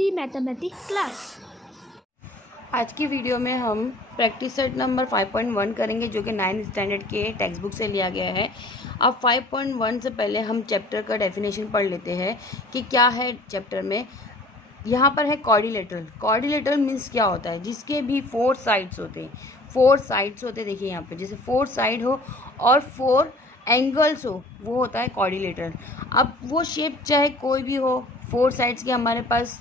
Easy mathematics class. आज की video में हम प्रैक्टिस सेट नंबर 5.1 करेंगे जो कि 9th स्टैंडर्ड के टेक्स्ट बुक से लिया गया है। अब 5.1 से पहले हम चैप्टर का डेफिनेशन पढ़ लेते हैं कि क्या है चैप्टर में। यहाँ पर है कॉर्डिलेटरल। कॉर्डिलेटरल मीन्स क्या होता है, जिसके भी 4 साइड्स होते हैं। 4 साइड्स होते हैं, देखिए यहाँ पे जैसे 4 साइड हो और 4 एंगल्स हो, वो होता है कॉर्डिलेटरल। अब वो शेप चाहे कोई भी हो, 4 साइड्स के हमारे पास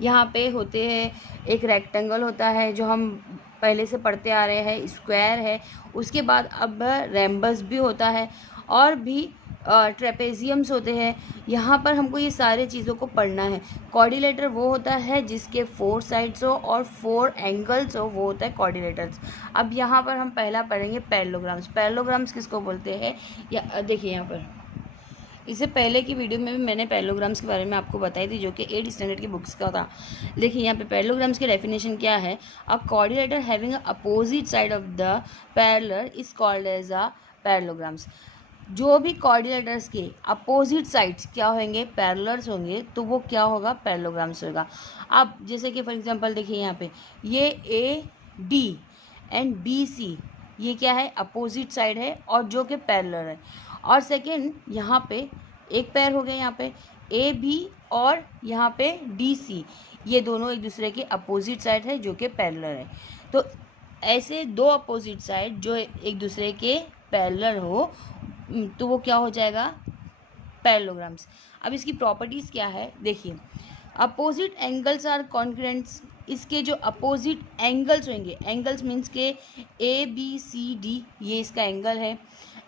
यहाँ पे होते हैं। एक रेक्टेंगल होता है जो हम पहले से पढ़ते आ रहे हैं, स्क्वायर है, उसके बाद अब रेम्बस भी होता है और भी ट्रेपेजियम्स होते हैं। यहाँ पर हमको ये सारे चीज़ों को पढ़ना है। कॉर्डिलेटर वो होता है जिसके 4 साइड्स हो और 4 एंगल्स हो, वो होता है कॉर्डिलेटर्स। अब यहाँ पर हम पहला पढ़ेंगे पैरेललोग्राम्स। पैरेललोग्राम्स किसको बोलते हैं, या देखिए यहाँ पर इससे पहले की वीडियो में भी मैंने पैरेललोग्राम्स के बारे में आपको बताई थी जो कि 8th स्टैंडर्ड की बुक्स का था। देखिए यहाँ पे पैरेललोग्राम्स की डेफिनेशन क्या है। A quadrilateral having a opposite side of the parallel is called as a parallelograms. जो भी कॉर्डिलेटर्स के अपोजिट साइड्स क्या होंगे, पैरेलल्स होंगे, तो वो क्या होगा, पैरेललोग्राम्स होगा। अब जैसे कि फॉर एग्जांपल देखिए यहाँ पे ये A D and B C, ये क्या है, अपोजिट साइड है और जो कि पैरेलल है। और सेकेंड यहाँ पे एक पैर हो गया, यहाँ पे ए बी और यहाँ पे डी सी, ये दोनों एक दूसरे के अपोजिट साइड है जो कि पैरेलल है। तो ऐसे दो अपोजिट साइड जो एक दूसरे के पैरेलल हो तो वो क्या हो जाएगा, पैरेललोग्राम्स। अब इसकी प्रॉपर्टीज़ क्या है, देखिए अपोजिट एंगल्स आर कॉन्ग्रुएंट्स। इसके जो अपोजिट एंगल्स होंगे, एंगल्स मीन्स के ए बी सी डी, ये इसका एंगल है।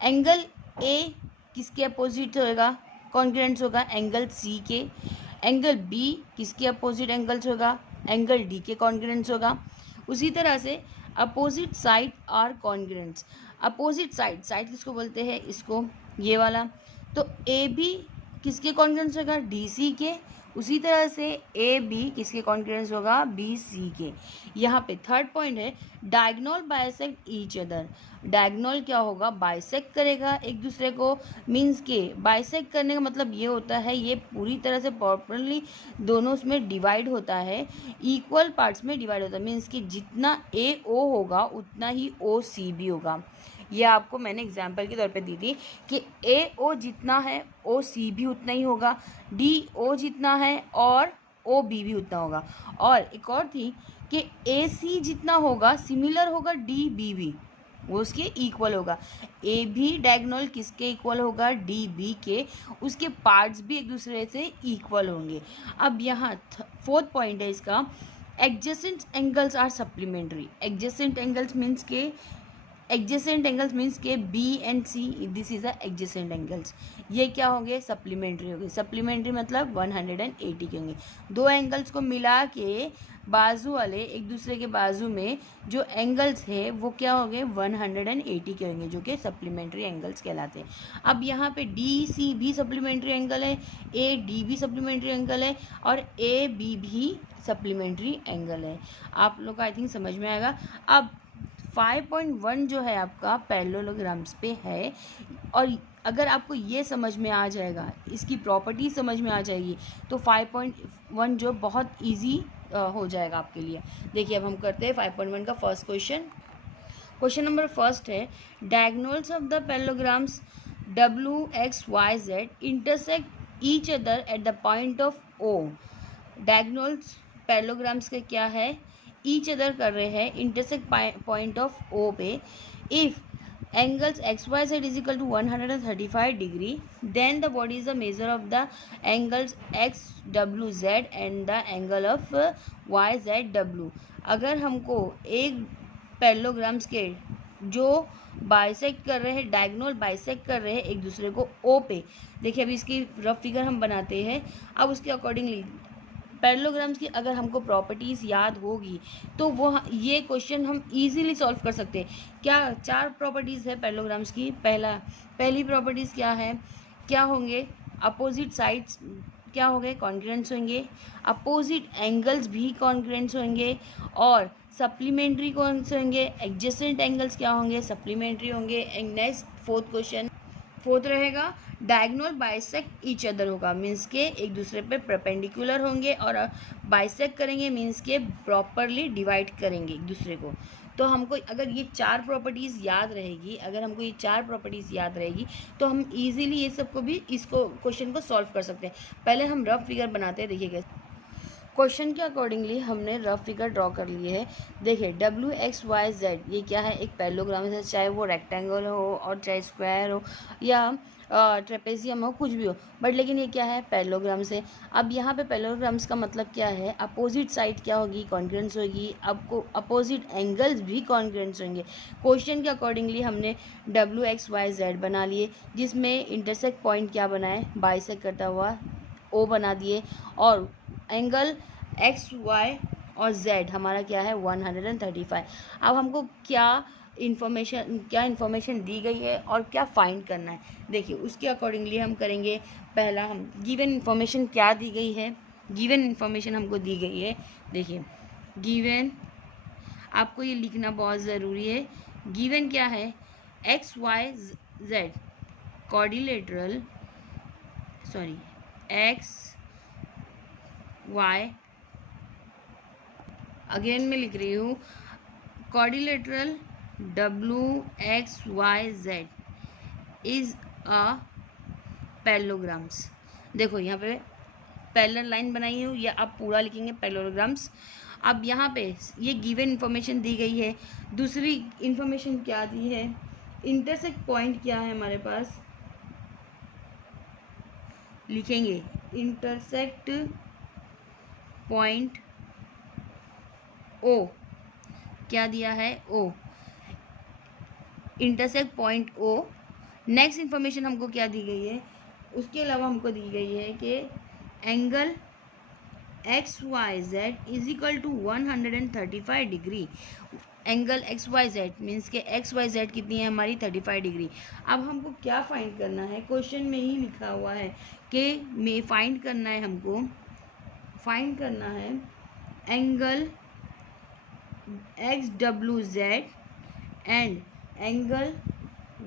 एंगल ए किसके अपोजिट होगा, कॉन्ग्रुएंट्स होगा एंगल सी के। एंगल बी किसके अपोजिट एंगल्स होगा, एंगल डी के कॉन्ग्रुएंट्स होगा। उसी तरह से opposite side are congruents. Opposite side, side किसको बोलते हैं, इसको, ये वाला। तो ए बी किसके कॉन्ग्रुएंट्स होगा, डी सी के। उसी तरह से ए बी किसके कॉन्ग्रुएंट्स होगा, बी सी के। यहाँ पे थर्ड पॉइंट है diagonal bisect each other. Diagonal क्या होगा, बाइसेक्ट करेगा एक दूसरे को। मीन्स के बाइसेक्ट करने का मतलब ये होता है ये पूरी तरह से प्रॉपरली दोनों उसमें डिवाइड होता है, इक्वल पार्ट्स में डिवाइड होता है। मीन्स कि जितना ए ओ होगा उतना ही ओ सी भी होगा। ये आपको मैंने एग्जाम्पल के तौर पे दी थी कि ए ओ जितना है ओ सी भी उतना ही होगा, डी ओ जितना है और ओ बी भी उतना होगा। और एक और थी कि ए सी जितना होगा सिमिलर होगा डी बी भी, वो उसके इक्वल होगा। ए भी डायगोनल किसके इक्वल होगा, डी बी के। उसके पार्ट्स भी एक दूसरे से इक्वल होंगे। अब यहाँ फोर्थ पॉइंट है इसका, adjacent angles are supplementary. Adjacent angles means के, एडजेसेंट एंगल्स मीन्स के B and C, this is a adjacent angles. ये क्या होंगे, सप्लीमेंट्री होंगे। सप्लीमेंट्री मतलब 180 के होंगे। दो एंगल्स को मिला के बाजू वाले एक दूसरे के बाजू में जो एंगल्स है वो क्या होंगे, 180 के होंगे, जो कि सप्लीमेंट्री एंगल्स कहलाते हैं। अब यहाँ पे डी सी भी सप्लीमेंट्री एंगल है, ए डी भी सप्लीमेंट्री एंगल है और ए बी भी सप्लीमेंट्री एंगल है। आप लोग को आई थिंक समझ में आएगा। अब 5.1 जो है आपका पैरेललोग्राम्स पे है, और अगर आपको ये समझ में आ जाएगा, इसकी प्रॉपर्टी समझ में आ जाएगी, तो 5.1 जो बहुत इजी हो जाएगा आपके लिए। देखिए अब हम करते हैं 5.1 का first question. Question number first है diagonals of the parallelograms W X Y Z intersect each other at the point of O. Diagonals parallelograms के क्या है, ईच अदर कर रहे हैं इंटरसेक्ट पॉइंट ऑफ ओ पे। If angles X Y Z is equal to 135 degree, then the what is the measure of the angles X W Z and the angle of Y Z W. अगर हमको एक parallelograms के जो bisect कर रहे हैं, diagonal bisect कर रहे हैं एक दूसरे को ओ पे, देखिए अभी इसकी रफ फिगर हम बनाते हैं। अब उसके अकॉर्डिंगली पैरेललोग्राम्स की अगर हमको प्रॉपर्टीज़ याद होगी तो वो ये क्वेश्चन हम इजीली सॉल्व कर सकते हैं। क्या 4 प्रॉपर्टीज़ है पैरेललोग्राम्स की। पहली प्रॉपर्टीज़ क्या है, क्या होंगे, अपोजिट साइड्स क्या हो गए, कॉन्ग्रुएंट्स होंगे। अपोजिट एंगल्स भी कॉन्ग्रुएंट्स होंगे। और सप्लीमेंट्री कौन से होंगे, एडजेसेंट एंगल्स क्या होंगे, सप्लीमेंट्री होंगे। And next fourth question, fourth रहेगा डायगोनल बाइसेक्ट ईच अदर होगा, मीन्स के एक दूसरे पे परपेंडिकुलर होंगे, और बाइसेक्ट करेंगे मीन्स के प्रॉपरली डिवाइड करेंगे एक दूसरे को। तो हमको अगर ये चार प्रॉपर्टीज़ याद रहेगी, तो हम इजीली ये सबको भी इसको क्वेश्चन को सॉल्व कर सकते हैं। पहले हम रफ फिगर बनाते हैं। देखिएगा, क्वेश्चन के अकॉर्डिंगली हमने रफ फिगर ड्रॉ कर लिए है। देखिए WXYZ ये क्या है, एक पैरेललोग्राम है, चाहे वो रेक्टेंगल हो और चाहे स्क्वायर हो या ट्रेपेजियम हो, कुछ भी हो, बट लेकिन ये क्या है, पैरेललोग्राम से। अब यहाँ पे पैरेललोग्राम्स का मतलब क्या है, अपोजिट साइड क्या होगी, कॉन्ग्रुएंस होगी, आपको अपोजिट एंगल्स भी कॉन्ग्रुएंस होंगे। क्वेश्चन के अकॉर्डिंगली हमने WXYZ बना लिए, जिसमें इंटरसेक्ट पॉइंट क्या बनाए, बाइसेक्ट करता हुआ O बना दिए, और एंगल XY और Z हमारा क्या है, 135। अब हमको क्या इन्फॉर्मेशन दी गई है और क्या फाइंड करना है, देखिए उसके अकॉर्डिंगली हम करेंगे। पहला हम गिवन इन्फॉर्मेशन क्या दी गई है, गिवन इन्फॉर्मेशन हमको दी गई है। देखिए गिवन, आपको ये लिखना बहुत ज़रूरी है। गिवन क्या है, XYZ कोऑर्डिनेटरल, XY, अगेन मैं लिख रही हूँ, कोऑर्डिनेटरल WXYZ इज अ पैरेललोग्राम्स। देखो यहाँ पे पैरेलल लाइन बनाई हूँ, या आप पूरा लिखेंगे पैरेललोग्राम्स। अब यहाँ पे ये गिवन इन्फॉर्मेशन दी गई है। दूसरी इन्फॉर्मेशन क्या दी है, इंटरसेक्ट पॉइंट क्या है हमारे पास, लिखेंगे इंटरसेक्ट पॉइंट O, क्या दिया है, O, intersect point O। Next information हमको क्या दी गई है, उसके अलावा हमको दी गई है कि angle XYZ is equal to 135 degree. Angle XYZ means के XYZ कितनी है हमारी, 35 डिग्री। अब हमको क्या फाइंड करना है, क्वेश्चन में ही लिखा हुआ है कि फाइंड करना है, हमको फाइंड करना है angle XWZ and angle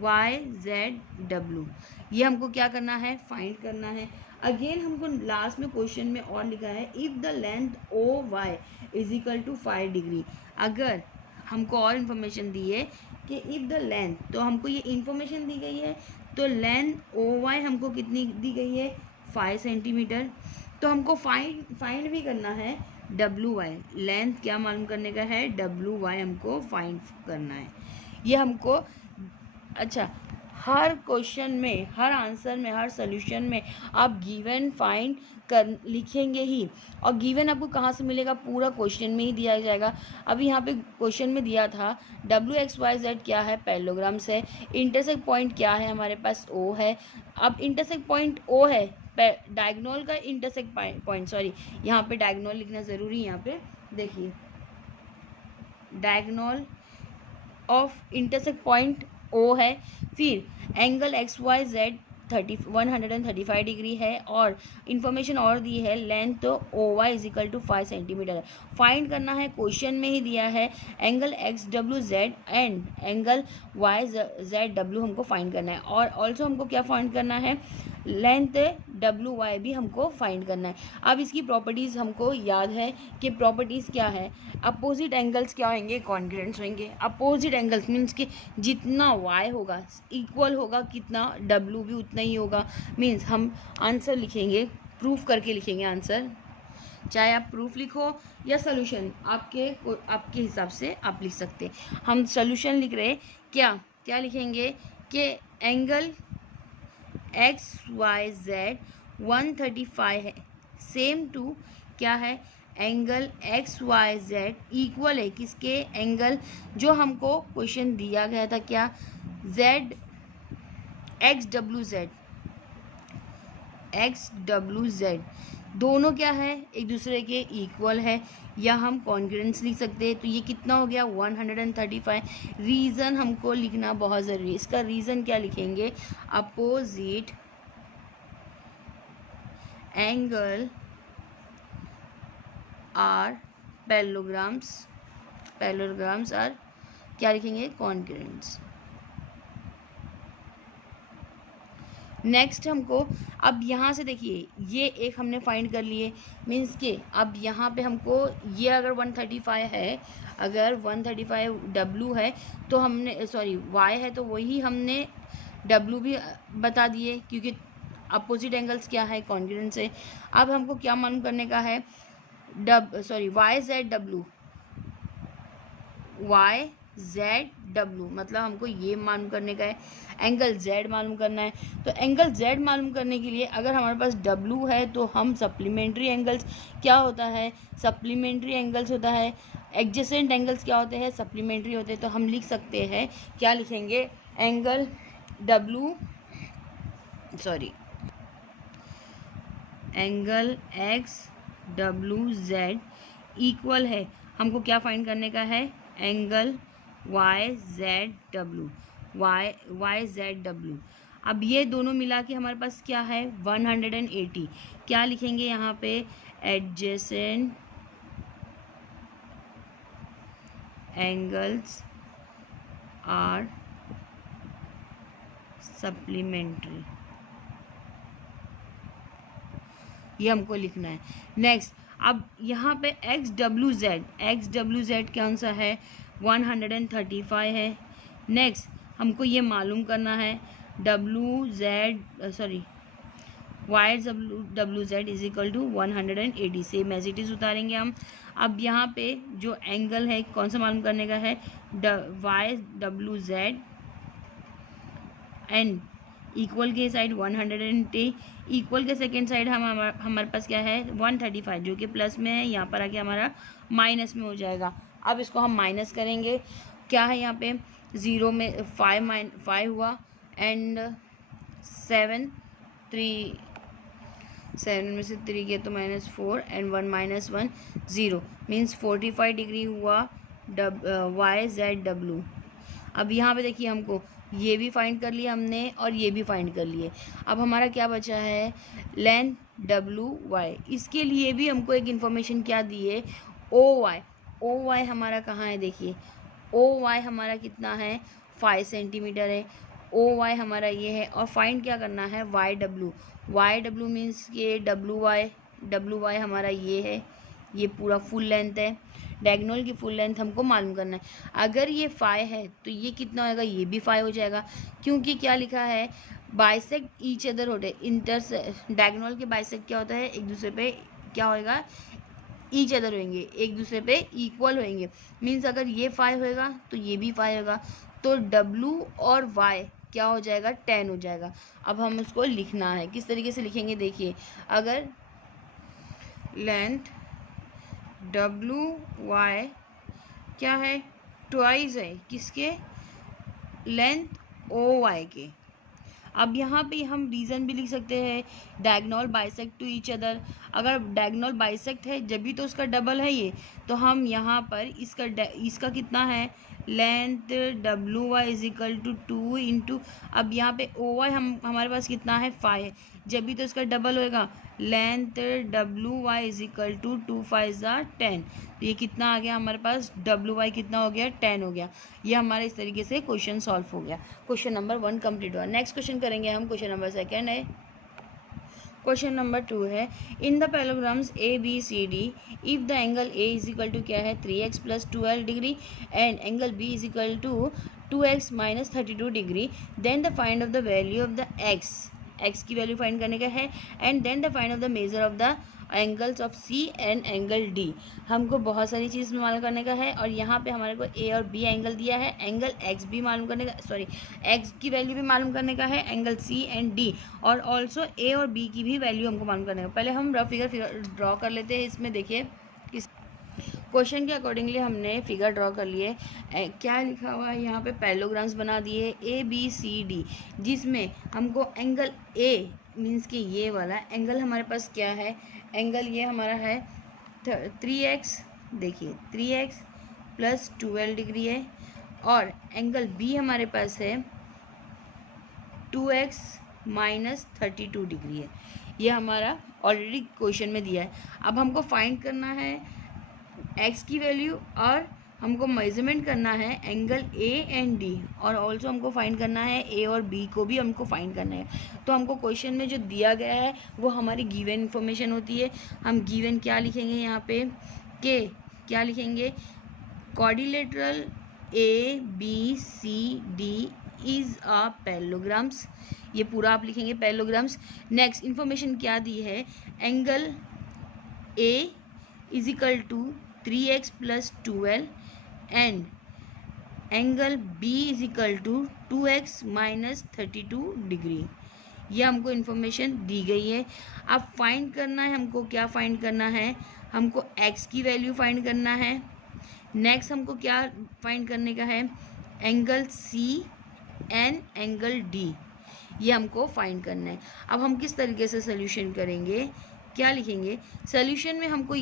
YZW। ये हमको क्या करना है, फाइंड करना है। अगेन हमको लास्ट में क्वेश्चन में और लिखा है, if the length OY is equal to 5 degree. अगर हमको और इन्फॉर्मेशन दी है कि इफ़ द लेंथ, तो हमको ये इन्फॉर्मेशन दी गई है, तो लेंथ OY हमको कितनी दी गई है, 5 सेंटीमीटर। तो हमको फाइंड भी करना है WY, लेंथ क्या मालूम करने का है, WY हमको फाइंड करना है। ये हमको, अच्छा, हर क्वेश्चन में, हर आंसर में, हर सोल्यूशन में आप गिवन फाइंड कर लिखेंगे ही। और गिवन आपको कहाँ से मिलेगा, पूरा क्वेश्चन में ही दिया जाएगा। अभी यहाँ पे क्वेश्चन में दिया था WXYZ क्या है, पैरेललोग्राम्स है। इंटरसेक्ट पॉइंट क्या है, हमारे पास O है। अब इंटरसेक्ट पॉइंट O है, डायगोनल का इंटरसेक्ट पॉइंट, सॉरी यहाँ पे डायगोनल लिखना ज़रूरी है। यहाँ पे देखिए diagonal of intersect point O है, फिर एंगल XYZ 135 डिग्री है, और इन्फॉर्मेशन और दी है, लेंथ तो OY is equal to 5 centimetre है। फाइंड करना है, क्वेश्चन में ही दिया है angle XWZ and angle YZW हमको फाइंड करना है। और ऑल्सो हमको क्या फाइंड करना है, लेंथ WY भी हमको फाइंड करना है। अब इसकी प्रॉपर्टीज़ हमको याद है कि प्रॉपर्टीज़ क्या है, अपोजिट एंगल्स क्या होंगे, कॉन्ग्रुएंट होंगे। अपोजिट एंगल्स मीन्स कि जितना Y होगा इक्वल होगा, कितना W भी उतना ही होगा। मीन्स हम आंसर लिखेंगे, प्रूफ करके लिखेंगे आंसर, चाहे आप प्रूफ लिखो या सोल्यूशन, आपके हिसाब से आप लिख सकते। हम सोल्यूशन लिख रहे, क्या लिखेंगे कि एंगल XYZ 135 है, सेम टू क्या है, एंगल XYZ इक्वल है किसके, एंगल जो हमको क्वेश्चन दिया गया था, क्या, XWZ दोनों क्या है, एक दूसरे के इक्वल है, या हम कॉन्ग्रुएंस लिख सकते हैं। तो ये कितना हो गया, 135। रीज़न हमको लिखना बहुत ज़रूरी है। इसका रीज़न क्या लिखेंगे, opposite angle are parallelograms are, क्या लिखेंगे, कॉन्ग्रुएंस। नेक्स्ट हमको अब यहाँ से देखिए ये एक हमने फाइंड कर लिए, मीन्स के अब यहाँ पे हमको ये अगर 135 है, अगर 135 W है तो हमने सॉरी Y है तो वही हमने W भी बता दिए, क्योंकि अपोजिट एंगल्स क्या है, कॉन्ग्रुएंट से। अब हमको क्या मालूम करने का है, YZW मतलब हमको ये मालूम करने का है, एंगल Z मालूम करना है। तो एंगल Z मालूम करने के लिए अगर हमारे पास W है तो हम सप्लीमेंट्री एंगल्स क्या होता है, सप्लीमेंट्री एंगल्स होता है, एडजेसेंट एंगल्स क्या होते हैं, सप्लीमेंट्री होते हैं। तो हम लिख सकते हैं, क्या लिखेंगे, एंगल एंगल XWZ इक्वल है, हमको क्या फाइंड करने का है, एंगल YZW। अब ये दोनों मिला के हमारे पास क्या है, 180। क्या लिखेंगे यहाँ पे, एडजेसेंट एंगल्स आर सप्लीमेंट्री, ये हमको लिखना है। नेक्स्ट अब यहाँ पे XWZ कौन सा है, 135 है। नेक्स्ट हमको ये मालूम करना है YWZ is equal to 180, same as it is उतारेंगे हम। अब यहाँ पे जो एंगल है कौन सा मालूम करने का है, YWZ एंड इक्वल के साइड 180, इक्वल के सेकेंड साइड हमारे पास क्या है, 135 जो कि प्लस में है, यहाँ पर आके हमारा माइनस में हो जाएगा। अब इसको हम माइनस करेंगे, क्या है यहाँ पे 0 में 5 हुआ एंड 7 में से 3 गया तो -4 एंड 1 - 1 0 मीन्स 45 डिग्री हुआ YZW। अब यहाँ पे देखिए हमको ये भी फाइंड कर लिया हमने और ये भी फाइंड कर लिए। अब हमारा क्या बचा है, लेंथ WY। इसके लिए भी हमको एक इन्फॉर्मेशन क्या दी है, OY हमारा कहाँ है, देखिए OY हमारा कितना है, 5 सेंटीमीटर है। OY हमारा ये है और फाइंड क्या करना है, YW मीन्स ये WY हमारा ये है, ये पूरा फुल लेंथ है, डायगोनल की फुल लेंथ हमको मालूम करना है। अगर ये 5 है तो ये कितना होएगा, ये भी 5 हो जाएगा, क्योंकि क्या लिखा है, बाइसेक्ट ईच अदर होते डायगोनल के बाइसेक्ट क्या होता है, एक दूसरे पे क्या होएगा, ईच अदर होंगे, एक दूसरे पे इक्वल होंगे। मीन्स अगर ये 5 होएगा तो ये भी 5 होगा, तो W और Y क्या हो जाएगा, 10 हो जाएगा। अब हम उसको लिखना है, किस तरीके से लिखेंगे, देखिए अगर लेंथ WY क्या है, ट्वाइस है किसके, लेंथ OY के। अब यहाँ पे हम रीज़न भी लिख सकते हैं, diagonal bisect to each other. अगर डायगोनल बाइसेक्ट है जब भी तो उसका डबल है ये, तो हम यहाँ पर इसका कितना है, length WY is equal to 2 into, अब यहाँ पे OY हमारे पास कितना है, 5 है, जब भी तो इसका डबल होएगा, length WY is equal to 2 5 ज़ा 10। तो ये कितना आ गया हमारे पास, WY कितना हो गया, 10 हो गया। ये हमारे इस तरीके से क्वेश्चन सॉल्व हो गया। क्वेश्चन नंबर 1 कंप्लीट हुआ। नेक्स्ट क्वेश्चन करेंगे हम, क्वेश्चन नंबर 2 है। क्वेश्चन नंबर 2 है, in the parallelograms ABCD if the angle A is equal to क्या है, 3x + 12 degree and angle B is equal to 2x - 32 degree, then the find of the value of the x की value find करने का है, and then the find of the measure of the angles of C and angle D। हमको बहुत सारी चीज़ मालूम करने का है और यहाँ पे हमारे को A और B एंगल दिया है, एंगल X भी मालूम करने का, X की वैल्यू भी मालूम करने का है, एंगल C एंड D, और ऑल्सो A और B की भी वैल्यू हमको मालूम करने का। पहले हम रफ फिगर ड्रॉ कर लेते हैं। इसमें देखिए इस क्वेश्चन के अकॉर्डिंगली हमने फिगर ड्रॉ कर लिए। क्या लिखा हुआ है यहाँ पे, पैरेललोग्राम्स बना दिए ABCD, जिसमें हमको एंगल A मीन्स कि ये वाला एंगल हमारे पास क्या है, एंगल ये हमारा है 3x, देखिए 3x + 12 डिग्री है, और एंगल B हमारे पास है 2x - 32 डिग्री है। ये हमारा ऑलरेडी क्वेश्चन में दिया है। अब हमको फाइंड करना है x की वैल्यू और हमको मेजरमेंट करना है एंगल ए एंड डी, और ऑल्सो हमको फाइंड करना है ए और बी को भी हमको फाइंड करना है। तो हमको क्वेश्चन में जो दिया गया है वो हमारी गिवन इन्फॉर्मेशन होती है। हम गिवन क्या लिखेंगे यहाँ पे के क्या लिखेंगे, quadrilateral A B C D is a parallelograms, ये पूरा आप लिखेंगे पैरेललोग्राम्स। नेक्स्ट इन्फॉर्मेशन क्या दी है, angle A is equal to 3x plus 12 and angle B is equal to 2x minus 32 degree. ये हमको इन्फॉर्मेशन दी गई है। अब फाइंड करना है हमको, क्या फाइंड करना है, हमको x की वैल्यू फाइंड करना है। नेक्स्ट हमको क्या फाइंड करने का है, angle C and angle D, ये हमको फाइंड करना है। अब हम किस तरीके से सोल्यूशन करेंगे, क्या लिखेंगे, सोल्यूशन में हमको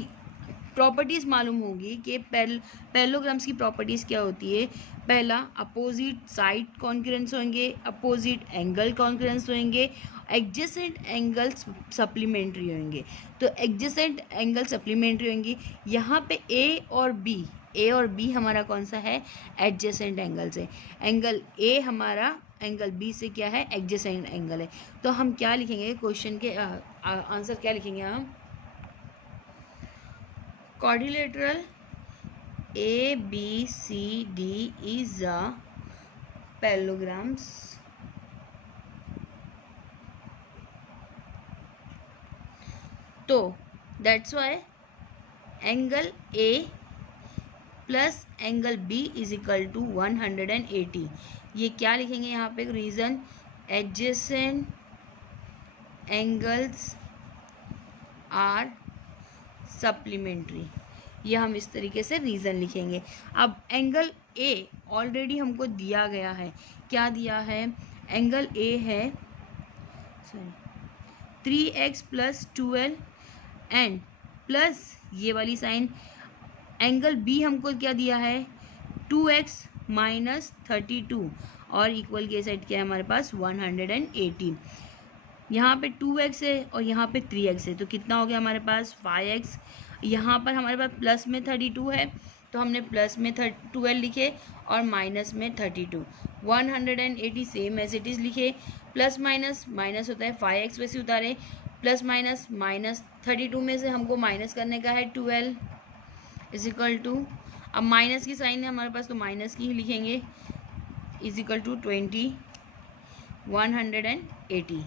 प्रॉपर्टीज़ मालूम होगी कि पैरेललोग्राम्स की प्रॉपर्टीज़ क्या होती है। पहला, अपोजिट साइड कॉन्करेंस होंगे, अपोजिट एंगल कॉन्करेंस होंगे, एडजेसेंट एंगल्स सप्लीमेंट्री होंगे। तो एडजेसेंट एंगल सप्लीमेंट्री होंगी, यहाँ पे ए और बी हमारा कौन सा है, एडजेसेंट एंगल्स है। एंगल ए हमारा एंगल बी से क्या है, एडजेसेंट एंगल है। तो हम क्या लिखेंगे, क्वेश्चन के आंसर क्या लिखेंगे हम, quadrilateral A B C D is a parallelograms तो that's why angle A plus angle B is equal to 180। ये क्या लिखेंगे यहाँ पे, reason adjacent angles are supplementary, ये हम इस तरीके से रीज़न लिखेंगे। अब एंगल ए ऑलरेडी हमको दिया गया है, क्या दिया है, एंगल ए है 3x प्लस 12 एंड प्लस ये वाली साइन, एंगल बी हमको क्या दिया है 2x माइनस 32 और इक्वल के साइड क्या है हमारे पास 180। यहाँ पे 2x है और यहाँ पे 3x है, तो कितना हो गया हमारे पास 5x। यहाँ पर हमारे पास प्लस में 32 है तो हमने प्लस में 12 लिखे और माइनस में 32, 180 सेम एज इट इज़ लिखे। प्लस माइनस माइनस होता है 5x वैसे उतारे, प्लस माइनस माइनस 32 में से हमको माइनस करने का है 12 इज इक्वल टू, अब माइनस की साइन है हमारे पास तो माइनस की ही लिखेंगे, इज इक्वल टू 20 180।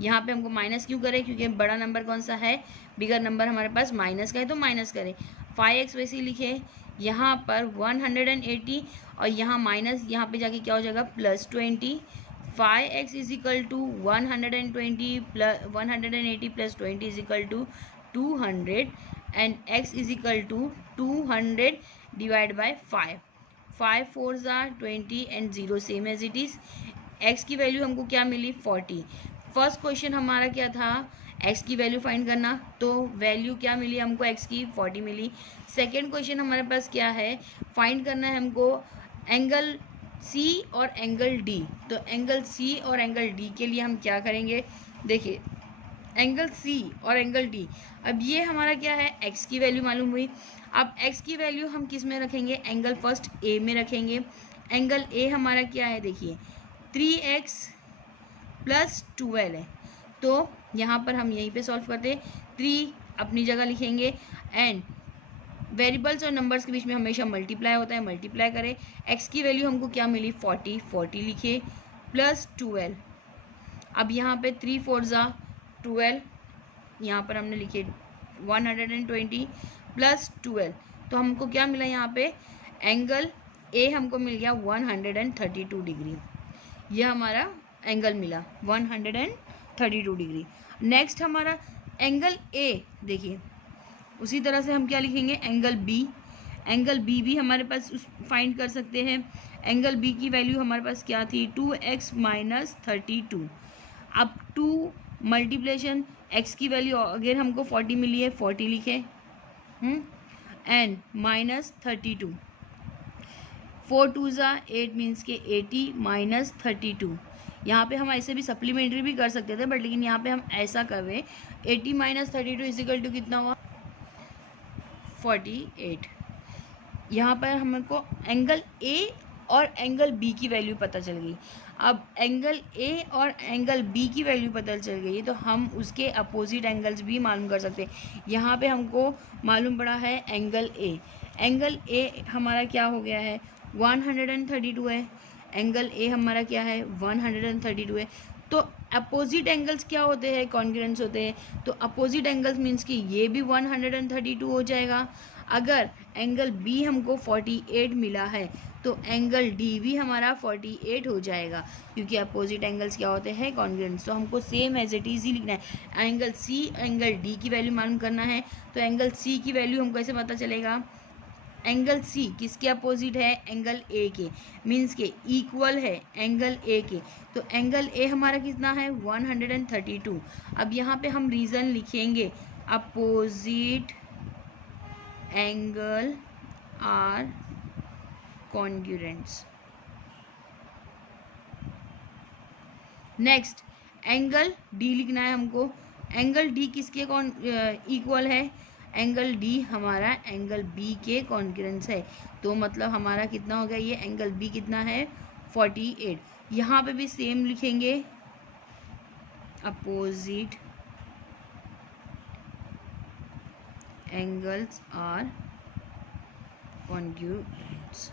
यहाँ पे हमको माइनस क्यों करें, क्योंकि बड़ा नंबर कौन सा है, बिगर नंबर हमारे पास माइनस का है तो माइनस करें। 5x वैसे ही लिखे, यहाँ पर 180 और यहाँ माइनस, यहाँ पे जाके क्या हो जाएगा plus 20। 5x is equal to 120 plus 180 plus 20 is equal to 200 and x is equal to 200 divide by 5। 5 4s are 20 and 0 same as it is. x की वैल्यू हमको क्या मिली 40। फर्स्ट क्वेश्चन हमारा क्या था, x की वैल्यू फाइंड करना, तो value क्या मिली हमको x की 40 मिली। सेकेंड क्वेश्चन हमारे पास क्या है, फाइंड करना है हमको एंगल C और एंगल D। तो एंगल C और एंगल D के लिए हम क्या करेंगे, देखिए एंगल C और एंगल D, अब ये हमारा क्या है x की वैल्यू मालूम हुई। अब x की वैल्यू हम किस में रखेंगे, एंगल फर्स्ट A में रखेंगे। एंगल A हमारा क्या है, देखिए 3x प्लस 12 है, तो यहाँ पर हम यहीं पे सॉल्व करते हैं, 3 अपनी जगह लिखेंगे एंड वेरिएबल्स और नंबर्स के बीच में हमेशा मल्टीप्लाई होता है, मल्टीप्लाई करें। x की वैल्यू हमको क्या मिली 40 लिखे प्लस 12, अब यहाँ पे 3 4s are 12, यहाँ पर हमने लिखे 120 प्लस 12, तो हमको क्या मिला यहाँ पे एंगल A हमको मिल गया 132 डिग्री, यह हमारा एंगल मिला 132 डिग्री। नेक्स्ट हमारा एंगल A, देखिए उसी तरह से हम क्या लिखेंगे एंगल B। एंगल B भी हमारे पास फाइंड कर सकते हैं। एंगल B की वैल्यू हमारे पास क्या थी 2x माइनस 32। अब 2 मल्टीप्लेशन x की वैल्यू अगर हमको 40 मिली है 40 लिखे and minus 32, 4 2s are 8 means के 80 माइनस 32। यहाँ पे हम ऐसे भी सप्लीमेंट्री भी कर सकते थे बट लेकिन यहाँ पे हम ऐसा कर रहे हैं 80 माइनस 32 इजिकल टू कितना हुआ 48। यहाँ पर हमको एंगल ए और एंगल बी की वैल्यू पता चल गई। अब एंगल ए और एंगल बी की वैल्यू पता चल गई तो हम उसके अपोजिट एंगल्स भी मालूम कर सकते हैं। यहाँ पे हमको मालूम पड़ा है एंगल ए हमारा क्या हो गया है 132 है। एंगल ए हमारा क्या है 132 है। तो अपोजिट एंगल्स क्या होते हैं कॉन्ग्रुएंस होते हैं। तो अपोजिट एंगल्स मीन्स कि ये भी 132 हो जाएगा। अगर एंगल बी हमको 48 मिला है तो एंगल डी भी हमारा 48 हो जाएगा, क्योंकि अपोजिट एंगल्स क्या होते हैं कॉन्ग्रुएंस। तो हमको सेम एज इट इज ही लिखना है। एंगल सी एंगल डी की वैल्यू मालूम करना है। तो एंगल सी की वैल्यू हमको कैसे पता चलेगा। एंगल सी किसके अपोजिट है एंगल ए के, मीन्स के इक्वल है एंगल ए के। तो एंगल ए हमारा कितना है 132। अब यहाँ पे हम रीज़न लिखेंगे opposite angle are congruents. Next angle D लिखना है हमको। एंगल डी किसके इक्वल है, एंगल डी हमारा एंगल बी के कॉन्ग्रुएंट्स है। तो मतलब हमारा कितना हो गया ये एंगल बी कितना है 48। यहाँ पे भी सेम लिखेंगे अपोजिट एंगल्स आर कॉन्ग्रुएंट्स।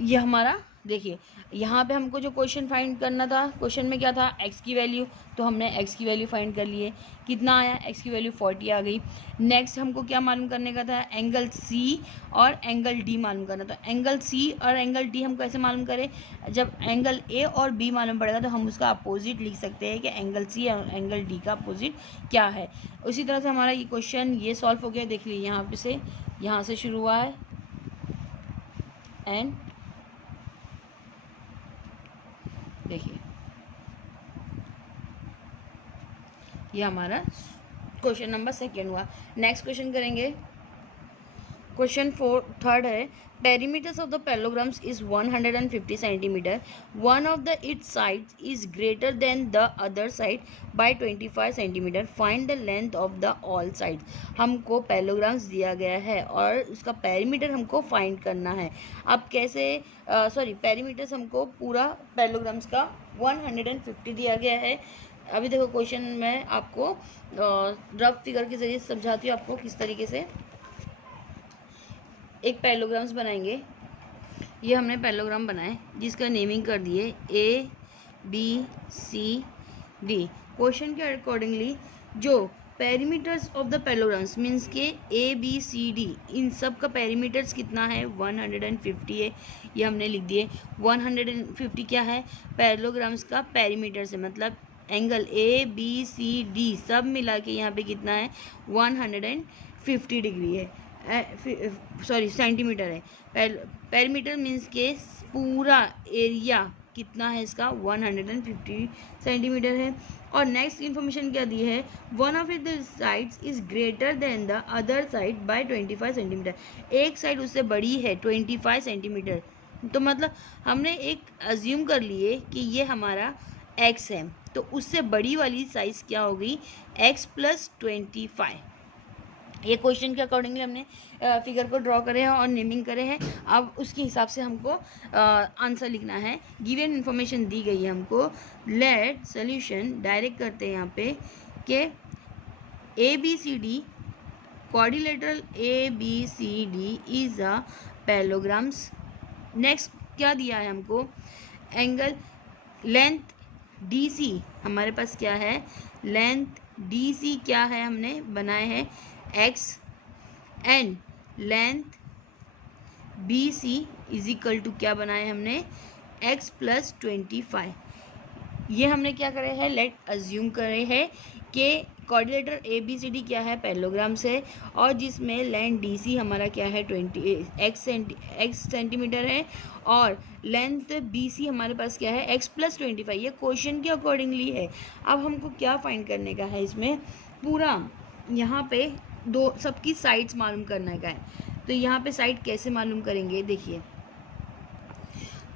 ये हमारा देखिए यहाँ पे हमको जो क्वेश्चन फाइंड करना था, क्वेश्चन में क्या था x की वैल्यू, तो हमने x की वैल्यू फाइंड कर लिए। कितना आया x की वैल्यू 40 आ गई। नेक्स्ट हमको क्या मालूम करने का था एंगल c और एंगल d मालूम करना था। एंगल c और एंगल d हम कैसे मालूम करें, जब एंगल a और b मालूम पड़ेगा तो हम उसका अपोजिट लिख सकते हैं कि एंगल c और एंगल d का अपोजिट क्या है। उसी तरह से हमारा ये क्वेश्चन ये सॉल्व हो गया। देख लीजिए यहाँ से शुरू हुआ है एंड देखिए ये हमारा क्वेश्चन नंबर 2 हुआ। नेक्स्ट क्वेश्चन करेंगे। क्वेश्चन 3 है perimeters of the parallelograms is 150 centimetre. One of the it's sides is greater than the other side by 25 centimetre. Find the length of the all sides. हमको parallelograms दिया गया है और उसका perimeter हमको find करना है। अब कैसे पेरीमीटर्स हमको पूरा पैरेललोग्राम्स का 150 दिया गया है। अभी देखो क्वेश्चन में आपको रफ फिगर के जरिए समझाती हूँ आपको किस तरीके से एक पैरेललोग्राम्स बनाएंगे। ये हमने पैरेललोग्राम बनाए जिसका नेमिंग कर दिए A B C D. Question के अकॉर्डिंगली जो perimeters of the parallelograms means के ए बी सी डी इन सब का पेरीमीटर्स कितना है 150 है। ये हमने लिख दिए 150 क्या है पैरेललोग्राम्स का पेरीमीटर्स है, मतलब angle A B C D सब मिला के यहाँ पे कितना है 150 डिग्री है, सेंटीमीटर है। पेरीमीटर मीन्स के पूरा एरिया कितना है इसका 150 सेंटीमीटर है। और नेक्स्ट इन्फॉर्मेशन क्या दी है one of the sides is greater than the other side by 25 centimetre. एक साइड उससे बड़ी है 25 सेंटीमीटर। तो मतलब हमने एक अज्यूम कर लिए कि ये हमारा x है, तो उससे बड़ी वाली साइज़ क्या हो गई x + 25। ये क्वेश्चन के अकॉर्डिंगली हमने फिगर को ड्रॉ करे हैं और नेमिंग करे हैं। अब उसके हिसाब से हमको आंसर लिखना है। गिवन इन्फॉर्मेशन दी गई है हमको। लेट सोल्यूशन डायरेक्ट करते हैं यहाँ पे कि A B C D quadrilateral A B C D is a parallelograms. Next क्या दिया है हमको एंगल लेंथ डी सी हमारे पास क्या है लेंथ डी सी क्या है हमने बनाए हैं x and length B C is equal to क्या बनाए हमने x + 25। ये हमने क्या करे हैं लेट अज्यूम करे हैं कि quadrilateral A B C D क्या है पैरेललोग्राम से और जिसमें लेंथ डी सी हमारा क्या है 20 सेंटीमीटर है और लेंथ बी सी हमारे पास क्या है x + 25। ये क्वेश्चन के अकॉर्डिंगली है। अब हमको क्या फाइंड करने का है इसमें पूरा यहाँ पे दो सबकी साइड्स मालूम करने का है। तो यहाँ पे साइड कैसे मालूम करेंगे देखिए।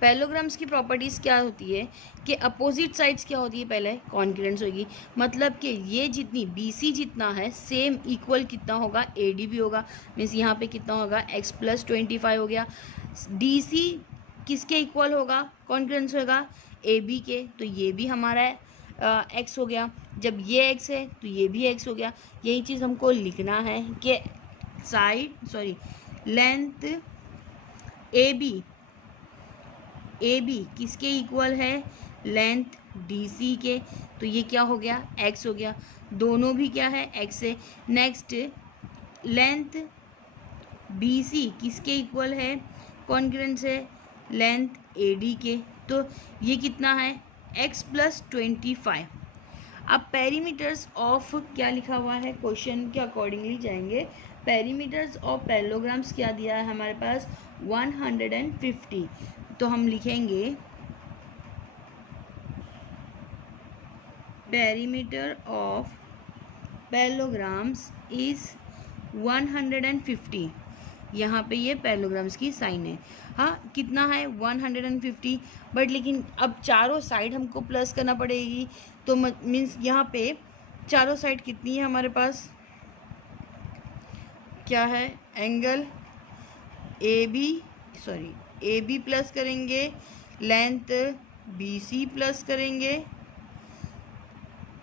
पैरेललोग्राम्स की प्रॉपर्टीज़ क्या होती है कि अपोजिट साइड्स क्या होती है, पहले कॉन्ग्रुएंस होगी, मतलब कि ये जितनी BC जितना है सेम इक्वल कितना होगा AD भी होगा, मीन्स यहाँ पे कितना होगा x + 25 हो गया। DC किसके इक्वल होगा, कॉन्ग्रुएंस होगा AB के, तो ये भी हमारा x हो गया। जब ये x है तो ये भी x हो गया। यही चीज़ हमको लिखना है कि लेंथ AB किसके इक्वल है, लेंथ DC के, तो ये क्या हो गया, x हो गया। दोनों भी क्या है, x है। नेक्स्ट लेंथ BC किसके इक्वल है, कॉन्ग्रुएंस है लेंथ AD के, तो ये कितना है, x + 25। अब पेरीमीटर्स ऑफ क्या लिखा हुआ है, क्वेश्चन के अकॉर्डिंगली जाएंगे। पेरीमीटर्स ऑफ पैरेललोग्राम्स क्या दिया है हमारे पास, 150। तो हम लिखेंगे पेरीमीटर ऑफ पैरेललोग्राम्स इज 150। यहाँ पे ये पैरेललोग्राम्स की साइन है। हाँ, कितना है 150, बट लेकिन अब चारों साइड हमको प्लस करना पड़ेगी, तो मीन्स यहाँ पे चारों साइड कितनी है हमारे पास, क्या है, एंगल AB प्लस करेंगे, लेंथ BC प्लस करेंगे,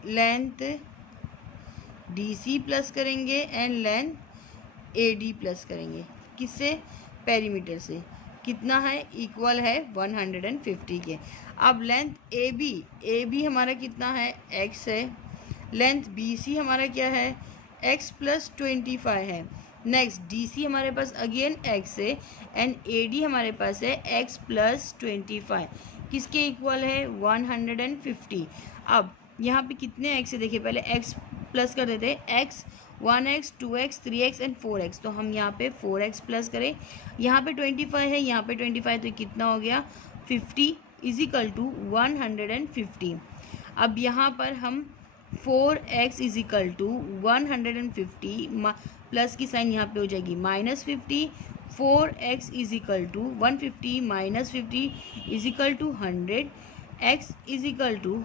लेंथ DC प्लस करेंगे एंड लेंथ AD प्लस करेंगे। किससे, पेरीमीटर से। कितना है, इक्वल है 150 के। अब लेंथ AB हमारा कितना है, x है। लेंथ BC हमारा क्या है, x + 25 है। नेक्स्ट DC हमारे पास अगेन x है एंड AD हमारे पास है x + 25। किसके इक्वल है, 150। अब यहाँ पे कितने x है, देखिए पहले x प्लस कर देते हैं, x 1x 2x 3x and 4x, तो हम यहाँ पे 4x प्लस करें। यहाँ पे 25 है, यहाँ पे 25, तो कितना हो गया 50 = 150। अब यहाँ पर हम 4x = 150 प्लस की साइन यहाँ पे हो जाएगी -50। 4x = 150 - 50 = 100। x = 100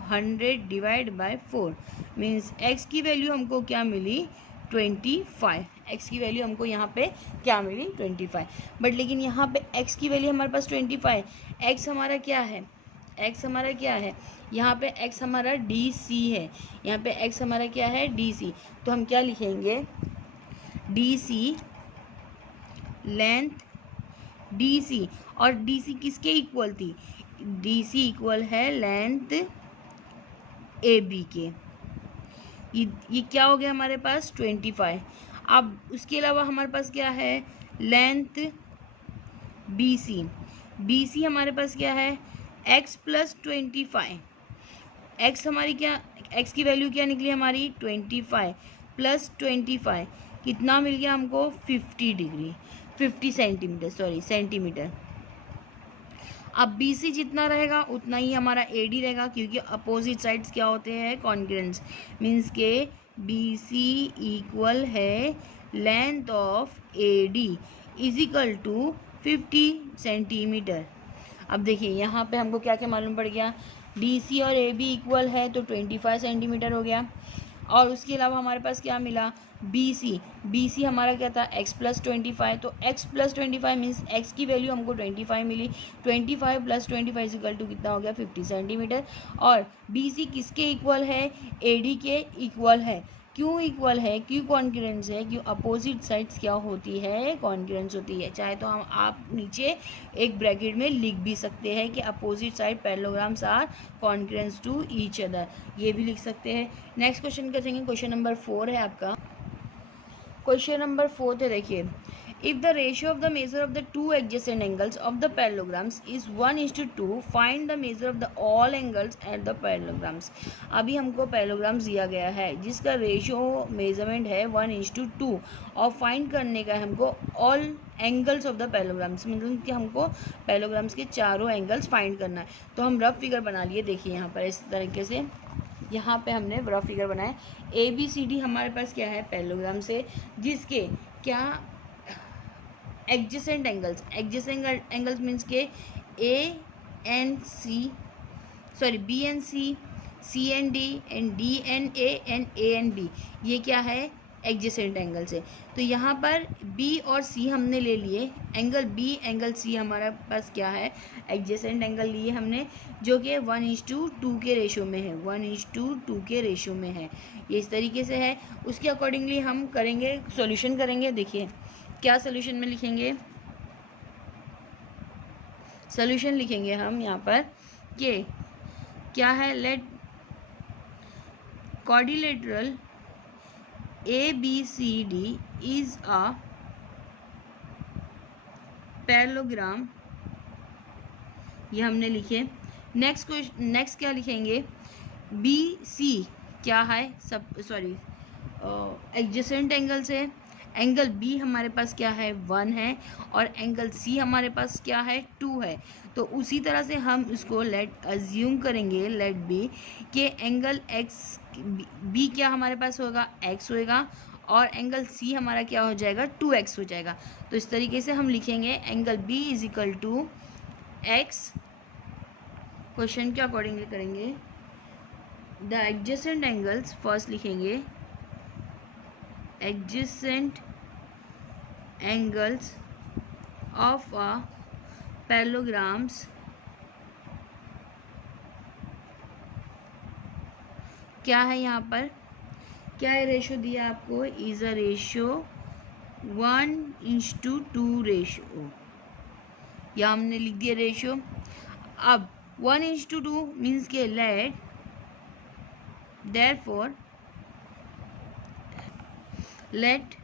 / 4 मीन्स x की वैल्यू हमको क्या मिली, 25। x की वैल्यू हमको यहाँ पे क्या मिली, 25। बट लेकिन यहाँ पे x की वैल्यू हमारे पास 25, x हमारा क्या है, यहाँ पे x हमारा DC है, यहाँ पे x हमारा क्या है, DC। तो हम क्या लिखेंगे, DC लेंथ DC, और DC किसके इक्वल थी, DC इक्वल है लेंथ AB के। ये क्या हो गया हमारे पास, 25। अब उसके अलावा हमारे पास क्या है, लेंथ BC हमारे पास क्या है, x + 25। x हमारी क्या, x की वैल्यू क्या निकली हमारी, 25 + 25 कितना मिल गया हमको, 50 सेंटीमीटर। अब BC जितना रहेगा उतना ही हमारा AD रहेगा, क्योंकि अपोजिट साइड्स क्या होते हैं, कॉन्ग्रुएंस, मीन्स के BC इक्वल है लेंथ ऑफ AD = 50 सेंटीमीटर। अब देखिए यहाँ पे हमको क्या क्या मालूम पड़ गया, DC और AB इक्वल है तो 25 सेंटीमीटर हो गया। और उसके अलावा हमारे पास क्या मिला, BC हमारा क्या था, x + 25, तो x + 25 मीन्स x की वैल्यू हमको 25 मिली। 25 + 25 = कितना हो गया, 50 सेंटीमीटर। और BC किसके इक्वल है, AD के इक्वल है। क्यों इक्वल है, क्यों कॉन्ग्रुएंस है, क्यों अपोजिट साइड्स क्या होती है, कॉन्ग्रुएंस होती है। चाहे तो हम आप नीचे एक ब्रैकेट में लिख भी सकते हैं कि opposite side parallelograms are congruence to each other, ये भी लिख सकते हैं। नेक्स्ट क्वेश्चन करेंगे, क्वेश्चन नंबर 4 है आपका। क्वेश्चन नंबर 4 है, देखिए, if the ratio of the measure of the two adjacent angles of the parallelograms is 1:2, find the measure of the all angles at the parallelograms. अभी हमको parallelograms दिया गया है जिसका रेशियो मेजरमेंट है 1:2 और फाइंड करने का है हमको all angles of the parallelograms, मतलब कि हमको पैरेललोग्राम्स के चारों एंगल्स फाइंड करना है। तो हम रफ फिगर बना लिए, देखिए यहाँ पर इस तरीके से, यहाँ पे हमने रफ फिगर बनाया। ABCD हमारे पास क्या है, पैरेललोग्राम से, जिसके क्या एडजेसेंट एंगल्स मीन्स के and C, sorry B and C, C and D and D and A and B, ये क्या है एडजेसेंट एंगल्स है। तो यहाँ पर बी और सी हमने ले लिए, एंगल बी एंगल सी हमारे पास क्या है एडजेसेंट एंगल लिए हमने, जो कि 1:2 के रेशो में है, 1:2 के रेशो में है, ये इस तरीके से है। उसके अकॉर्डिंगली हम करेंगे सॉल्यूशन करेंगे। देखिए क्या सॉल्यूशन में लिखेंगे, सॉल्यूशन लिखेंगे हम यहाँ पर कि क्या है, late quadrilateral ABCD is a parallelogram, ये हमने लिखे। नेक्स्ट क्या लिखेंगे, बी सी क्या है सब, सॉरी एडजेसेंट एंगल से, एंगल बी हमारे पास क्या है 1 है और एंगल सी हमारे पास क्या है 2 है। तो उसी तरह से हम इसको लेट अज्यूम करेंगे, लेट बी के एंगल एक्स बी क्या हमारे पास होगा एक्स होएगा और एंगल सी हमारा क्या हो जाएगा 2x हो जाएगा। तो इस तरीके से हम लिखेंगे angle B is equal to x, question के अकॉर्डिंगली करेंगे। द एडजेसेंट एंगल्स फर्स्ट लिखेंगे, adjacent angles of a parallelograms क्या है, यहाँ पर क्या है रेशो दिया आपको, इज अ रेशो 1:2 रेशो, या हमने लिख दिया रेशो। अब 1:2 मीन्स के let therefore let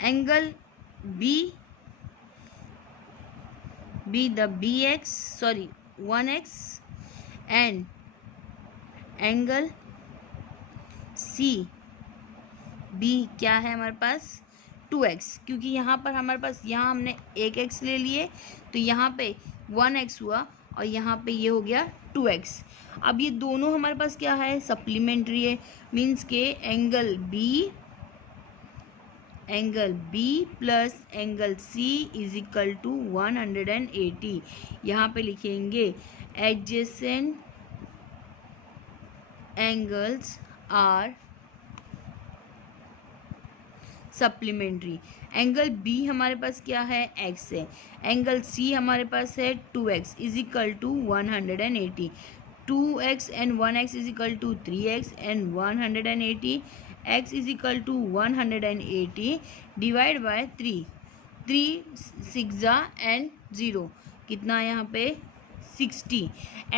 angle B be the bx, sorry 1x and angle C B क्या है हमारे पास 2x, क्योंकि यहाँ पर हमारे पास यहाँ हमने एक x ले लिए तो यहाँ पे 1x हुआ और यहाँ पे ये हो गया 2x। अब ये दोनों हमारे पास क्या है सप्लीमेंट्री है, मीन्स के angle B plus angle C is equal to 180। यहाँ पे लिखेंगे adjacent angles are supplementary. Angle B हमारे पास क्या है x है, एंगल C हमारे पास है 2x is equal to 180, 2x and 1x is equal to 3x and 180, x is equal to 180 divide by 3, 3 6 and 0 कितना यहाँ पे 60।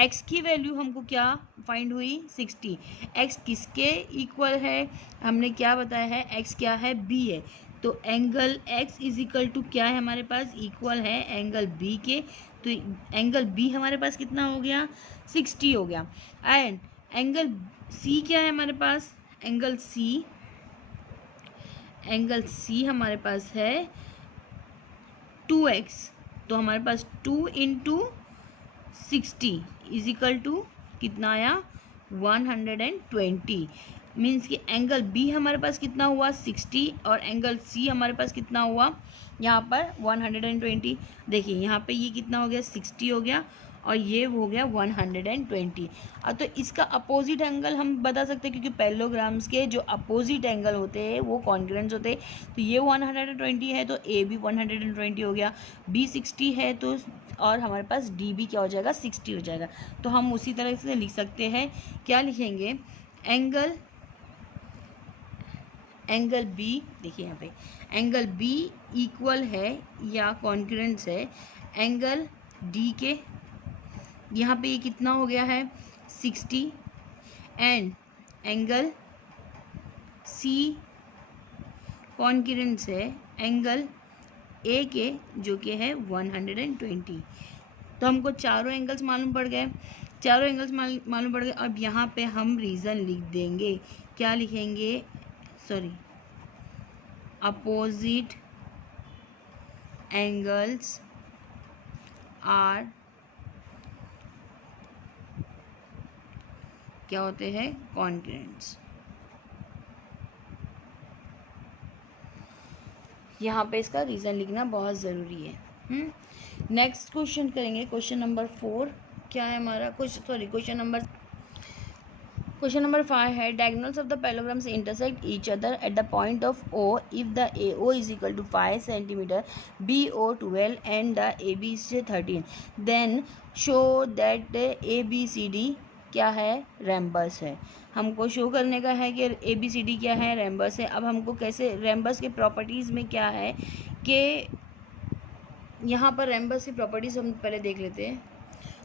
x की वैल्यू हमको क्या फाइंड हुई 60। x किसके इक्वल है, हमने क्या बताया है x क्या है b है, तो angle x is equal to क्या है हमारे पास इक्वल है एंगल b के, तो एंगल b हमारे पास कितना हो गया 60 हो गया। एंड एंगल c क्या है हमारे पास, एंगल c हमारे पास है 2x, तो हमारे पास 2 × 60 इज इक्वल टू कितना आया 120। मीन्स कि एंगल B हमारे पास कितना हुआ 60 और एंगल C हमारे पास कितना हुआ यहाँ पर 120। देखिए यहाँ पे ये कितना हो गया 60 हो गया और ये हो गया 120। अब तो इसका अपोजिट एंगल हम बता सकते हैं, क्योंकि पैरेललोग्राम्स के जो अपोजिट एंगल होते हैं वो कॉन्ग्रुएंट होते हैं। तो ये 120 है तो ए भी 120 हो गया, B 60 है तो और हमारे पास डी भी क्या हो जाएगा 60 हो जाएगा। तो हम उसी तरह से लिख सकते हैं, क्या लिखेंगे एंगल बी, देखिए यहाँ पे एंगल बी इक्वल है या कॉन्ग्रुएंट है एंगल डी के, यहाँ पे ये कितना हो गया है 60 एंड एंगल सी कॉन्ग्रुएंट है एंगल ए के जो कि है 120। तो हमको चारों एंगल्स मालूम पड़ गए, मालूम पड़ गए। अब यहाँ पे हम रीज़न लिख देंगे, क्या लिखेंगे, सॉरी अपोजिट एंगल्स आर क्या होते हैं कॉन्ग्रुएंट्स। यहाँ पे इसका रीज़न लिखना बहुत ज़रूरी है। नेक्स्ट क्वेश्चन करेंगे, क्वेश्चन नंबर 4 क्या है हमारा, क्वेश्चन नंबर 5 है diagonals of the parallelograms intersect each other at the point of O if the AO is equal to 5 centimetre, BO 12 and the AB is 13, then show that ABCD क्या है, रैम्बस है। हमको show करने का है कि ABCD क्या है, रैम्बस है। अब हमको कैसे, रैम्बस के प्रॉपर्टीज़ में क्या है कि यहाँ पर रैम्बस की प्रॉपर्टीज़ हम पहले देख लेते हैं।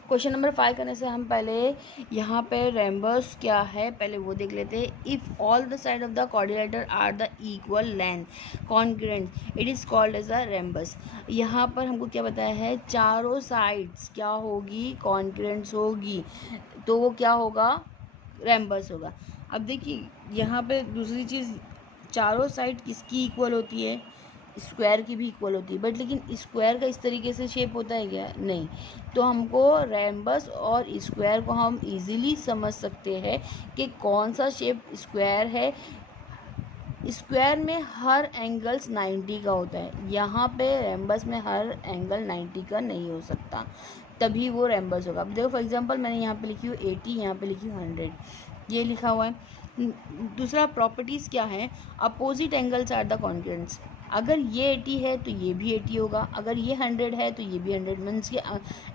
क्वेश्चन नंबर 5 करने से हम पहले यहाँ पे रैम्बस क्या है पहले वो देख लेते हैं। If all the side of the quadrilateral are the equal length congruent it is called as a rhombus. यहाँ पर हमको क्या बताया है, चारों साइड्स क्या होगी, कॉन्ग्रुएंट्स होगी, तो वो क्या होगा, रैम्बस होगा। अब देखिए यहाँ पे दूसरी चीज़, चारों साइड किसकी इक्वल होती है, स्क्वायर की भी इक्वल होती है, बट लेकिन स्क्वायर का इस तरीके से शेप होता है क्या, नहीं। तो हमको रैम्बस और स्क्वायर को हम इजीली समझ सकते हैं कि कौन सा शेप स्क्वायर है। स्क्वायर में हर एंगल्स 90 का होता है, यहाँ पे रैम्बस में हर एंगल 90 का नहीं हो सकता, तभी वो रैम्बस होगा। अब देखो फॉर एग्जांपल मैंने यहाँ पे लिखी हूँ 80, यहाँ पे लिखी हूँ 100, ये लिखा हुआ है। दूसरा प्रॉपर्टीज़ क्या है, opposite angles are the congruents. अगर ये 80 है तो ये भी 80 होगा, अगर ये 100 है तो ये भी 100, मीन्स कि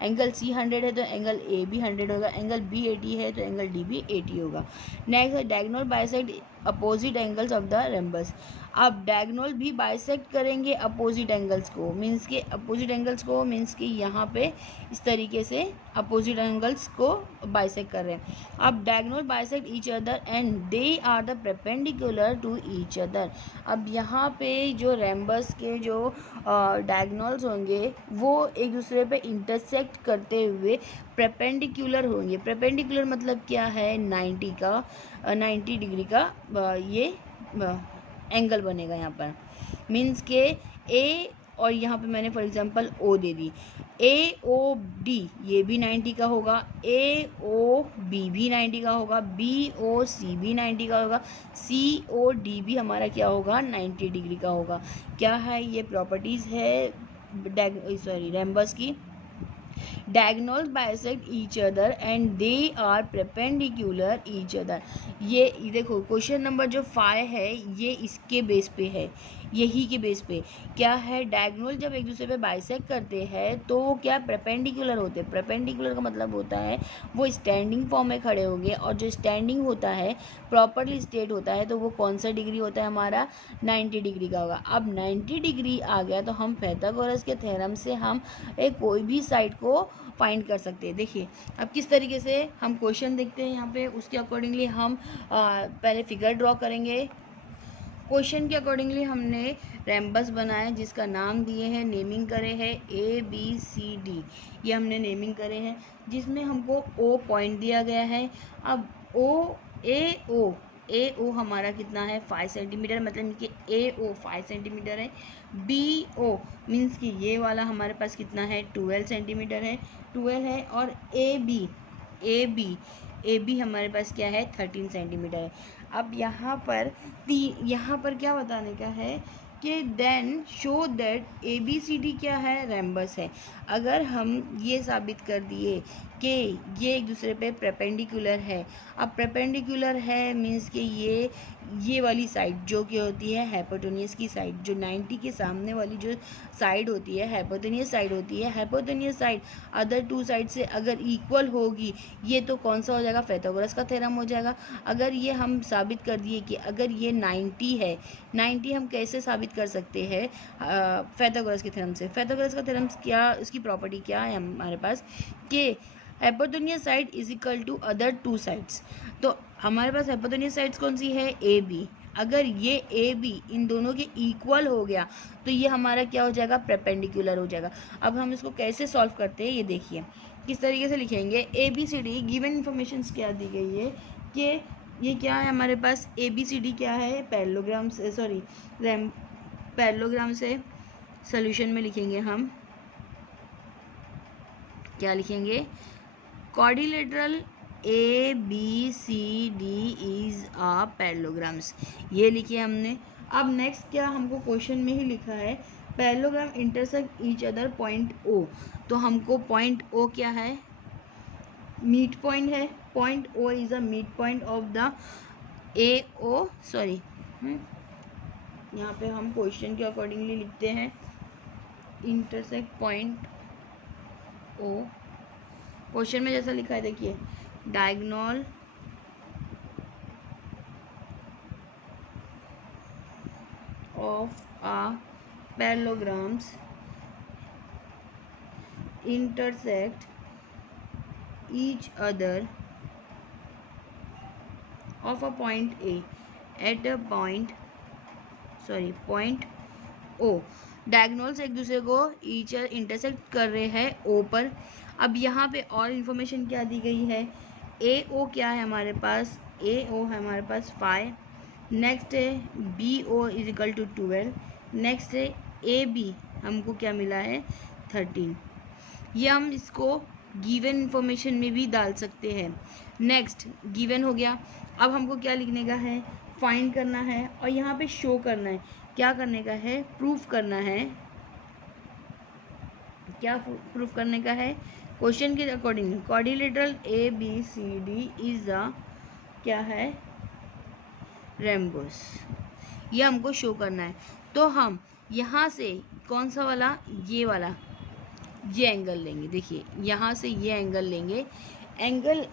एंगल C 100 है तो एंगल A भी 100 होगा, एंगल B 80 है तो एंगल D भी 80 होगा। नेक्स्ट है diagonal bisect opposite angles of the रैम्बस। अब डायगोनल भी बाइसेक्ट करेंगे अपोजिट एंगल्स को, मीन्स के अपोजिट एंगल्स को, मीन्स कि यहाँ पे इस तरीके से अपोजिट एंगल्स को बाइसेक्ट कर रहे हैं। अब diagonal bisect each other and they are the perpendicular to each other. अब यहाँ पे जो रैम्बस के जो डायगोनल्स होंगे वो एक दूसरे पे इंटरसेक्ट करते हुए परपेंडिकुलर होंगे। परपेंडिकुलर मतलब क्या है, 90 डिग्री का ये एंगल बनेगा यहाँ पर, मीन्स के ए और यहाँ पे मैंने for example O they the, AOD ये भी 90 का होगा, AOB भी 90 का होगा, BOC भी 90 का होगा, COD भी हमारा क्या होगा, 90 डिग्री का होगा। क्या है, ये प्रॉपर्टीज़ है रैम्बस की। Diagonals bisect each other and they are perpendicular each other. ये देखो क्वेश्चन नंबर जो 5 है ये इसके बेस पे है, यही के बेस पे क्या है, डायगोनल जब एक दूसरे पे बाइसेक्ट करते हैं तो क्या परपेंडिकुलर होते हैं। परपेंडिकुलर का मतलब होता है वो स्टैंडिंग फॉर्म में खड़े होंगे, और जो स्टैंडिंग होता है प्रॉपरली स्ट्रेट होता है तो वो कौन सा डिग्री होता है हमारा, 90 डिग्री का होगा। अब 90 डिग्री आ गया तो हम पाइथागोरस के थ्योरम से हम कोई भी साइड को फाइंड कर सकते हैं। देखिए अब किस तरीके से हम क्वेश्चन देखते हैं यहाँ पे, उसके अकॉर्डिंगली हम पहले फिगर ड्रॉ करेंगे। क्वेश्चन के अकॉर्डिंगली हमने रैम्बस बनाया जिसका नाम दिए हैं, नेमिंग करे हैं ABCD, ये हमने नेमिंग करे हैं, जिसमें हमको O पॉइंट दिया गया है। अब AO हमारा कितना है, 5 सेंटीमीटर, मतलब कि AO 5 सेंटीमीटर है। BO मीन्स कि ये वाला हमारे पास कितना है, 12 सेंटीमीटर है, 12 है। और AB हमारे पास क्या है, 13 सेंटीमीटर है। अब यहाँ पर क्या बताने का है कि देन शो दैट ABCD क्या है, रैम्बस है। अगर हम ये साबित कर दिए कि ये एक दूसरे पे परपेंडिकुलर है। अब परपेंडिकुलर है मीन्स कि ये वाली साइड जो कि होती है हाइपोटेन्यूस की साइड, जो 90 के सामने वाली जो साइड होती है हाइपोटेन्यूस साइड होती है। Hypotenuse side other two side से अगर इक्वल होगी, ये तो कौन सा हो जाएगा, पाइथागोरस का थ्योरम हो जाएगा। अगर ये हम साबित कर दिए कि अगर ये 90 है, 90 हम कैसे साबित कर सकते हैं, पाइथागोरस के थ्योरम से। पाइथागोरस का थ्योरम क्या, उसकी प्रॉपर्टी क्या है हमारे पास कि hypotenuse side is equal to other two sides. तो हमारे पास हाइपोटेन्यूस साइड्स कौन सी है, AB। अगर ये AB इन दोनों के इक्वल हो गया तो ये हमारा क्या हो जाएगा, परपेंडिकुलर हो जाएगा। अब हम इसको कैसे सॉल्व करते हैं ये देखिए, किस तरीके से लिखेंगे। ABCD गिवन इन्फॉर्मेशन क्या दी गई है कि ये क्या है हमारे पास, ABCD क्या है, पैरेललोग्राम से पैरेललोग्राम से सॉल्यूशन में लिखेंगे हम, क्या लिखेंगे, quadrilateral ABCD is a parallelograms, ये लिखे हमने। अब नेक्स्ट क्या हमको क्वेश्चन में ही लिखा है, parallelogram intersect each other point O, तो हमको पॉइंट ओ क्या है, मीट पॉइंट है। Point O is a meet point of the A O, sorry यहाँ पे हम क्वेश्चन के अकॉर्डिंगली लिखते हैं इंटरसेक्ट पॉइंट ओ। क्वेश्चन में जैसा लिखा है देखिए, diagonal of a parallelograms intersect each other of a point A at a point O। Diagonals एक दूसरे को ईच इंटरसेक्ट कर रहे हैं O पर। अब यहाँ पे और इन्फॉर्मेशन क्या दी गई है, ए ओ क्या है हमारे पास, ए ओ है हमारे पास 5, नेक्स्ट है B O is equal to 12, next है ए बी हमको क्या मिला है 13। ये हम इसको गिवन इन्फॉर्मेशन में भी डाल सकते हैं। नेक्स्ट गिवन हो गया, अब हमको क्या लिखने का है, फाइंड करना है और यहाँ पे शो करना है। क्या करने का है, प्रूफ करना है। क्या प्रूफ करने का है, क्वेश्चन के according quadrilateral A B C D is a क्या है, रेम्बस। ये हमको शो करना है। तो हम यहाँ से कौन सा वाला, ये वाला, ये एंगल लेंगे। देखिए यहाँ से ये एंगल लेंगे, एंगल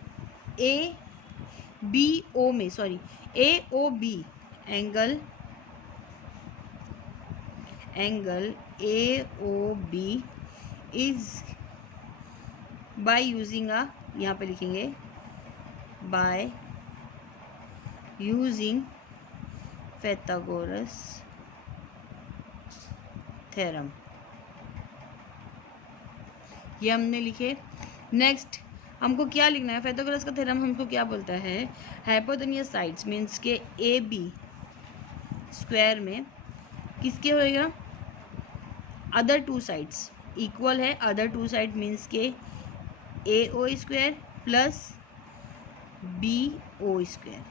ए बी ओ में, sorry A O B, angle A O B is by using a, यहाँ पे लिखेंगे बाय यूजिंग पाइथागोरस थ्योरम, ये हमने लिखे। नेक्स्ट हमको क्या लिखना है, पाइथागोरस का थ्योरम हमको क्या बोलता है, हाइपोटेन्यूस साइड्स मीन्स के ए बी स्क्वायर में किसके होएगा, अदर टू साइड्स इक्वल है। अदर टू साइड मीन्स के A O square plus B O square.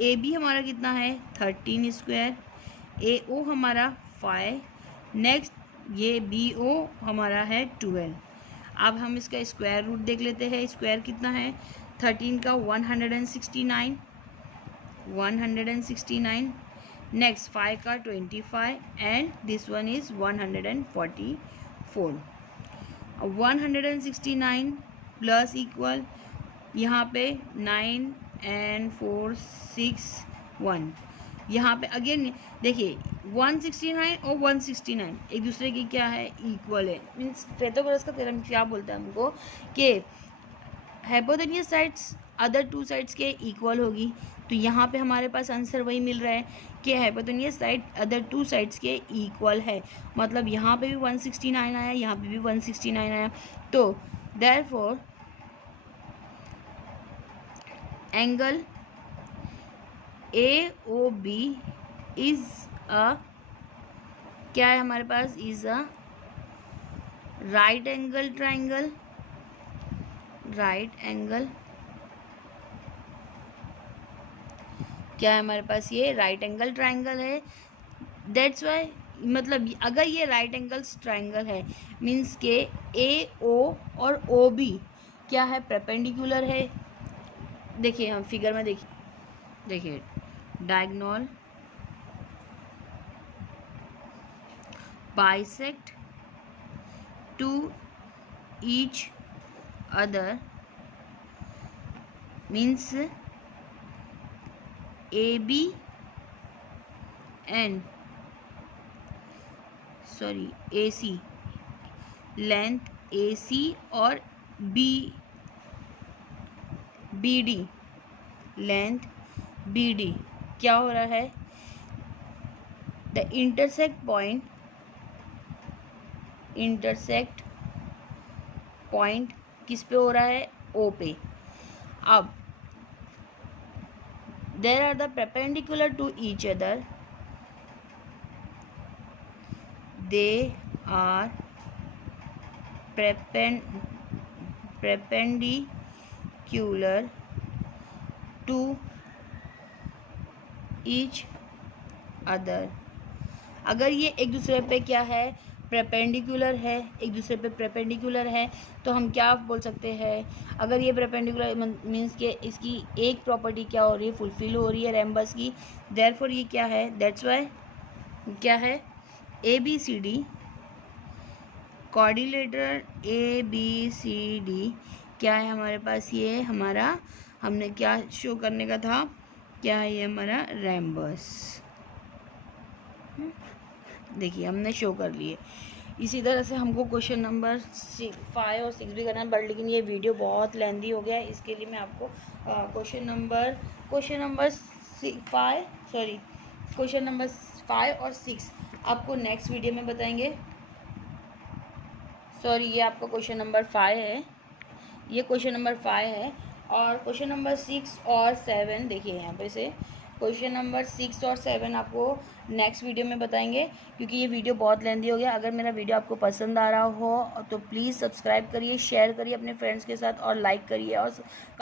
A B हमारा कितना है 13 स्क्वायर, ए ओ हमारा 5, नेक्स्ट ये बी ओ हमारा है 12। अब हम इसका स्क्वायर रूट देख लेते हैं, स्क्वायर कितना है 13 का 169, नेक्स्ट 5 का 25 and this one is 144। 169 plus equal यहाँ पे 9 एंड 4 6 1, यहाँ पे अगेन देखिए 169 और 169 एक दूसरे की क्या है, इक्वल है। मीन्स पाइथागोरस का थ्योरम क्या बोलता है हमको कि hypotenuse sides other two sides के इक्वल होगी। तो यहाँ पे हमारे पास आंसर वही मिल रहा है कि hypotenuse side other two sides के इक्वल है। मतलब यहाँ पे भी 169 आया, यहाँ पे भी 169 आया। तो therefore angle A O B is a क्या है हमारे पास, is a right angle triangle, right angle क्या है हमारे पास, ये राइट एंगल ट्राइंगल है। दैट्स वाई मतलब अगर ये राइट एंगल ट्राइंगल है मीन्स के ए ओ और ओ बी क्या है, परपेंडिकुलर है। देखिए हम फिगर में देखिए diagonal bisect to each other means A B and sorry A C, length A C और B B D, length B D क्या हो रहा है, द इंटरसेक्ट पॉइंट किस पे हो रहा है, ओ पे। अब there are the perpendicular to each other, they are perpendicular to each other। अगर ये एक दूसरे पे क्या है, परपेंडिकुलर है, एक दूसरे पे परपेंडिकुलर है, तो हम क्या बोल सकते हैं, अगर ये परपेंडिकुलर मीन्स के इसकी एक प्रॉपर्टी क्या हो रही है, फुलफिल हो रही है रैम्बस की, देयरफॉर ये क्या है, दैट्स वाई क्या है, ABCD कोऑर्डिनेटर ABCD क्या है हमारे पास, ये हमारा हमने क्या शो करने का था, क्या है ये हमारा रैम्बस। देखिए हमने शो कर लिए। इसी तरह से हमको क्वेश्चन नंबर 5 और 6 भी करना है, बट लेकिन ये वीडियो बहुत लेंदी हो गया है, इसके लिए मैं आपको क्वेश्चन नंबर 5 और 6 आपको नेक्स्ट वीडियो में बताएंगे। सॉरी, ये आपका क्वेश्चन नंबर 5 है, ये क्वेश्चन नंबर 5 है, और क्वेश्चन नंबर 6 और 7 देखिए यहाँ पे से क्वेश्चन नंबर 6 और 7 आपको नेक्स्ट वीडियो में बताएंगे, क्योंकि ये वीडियो बहुत लेंदी हो गया। अगर मेरा वीडियो आपको पसंद आ रहा हो तो प्लीज़ सब्सक्राइब करिए, शेयर करिए अपने फ्रेंड्स के साथ और लाइक करिए और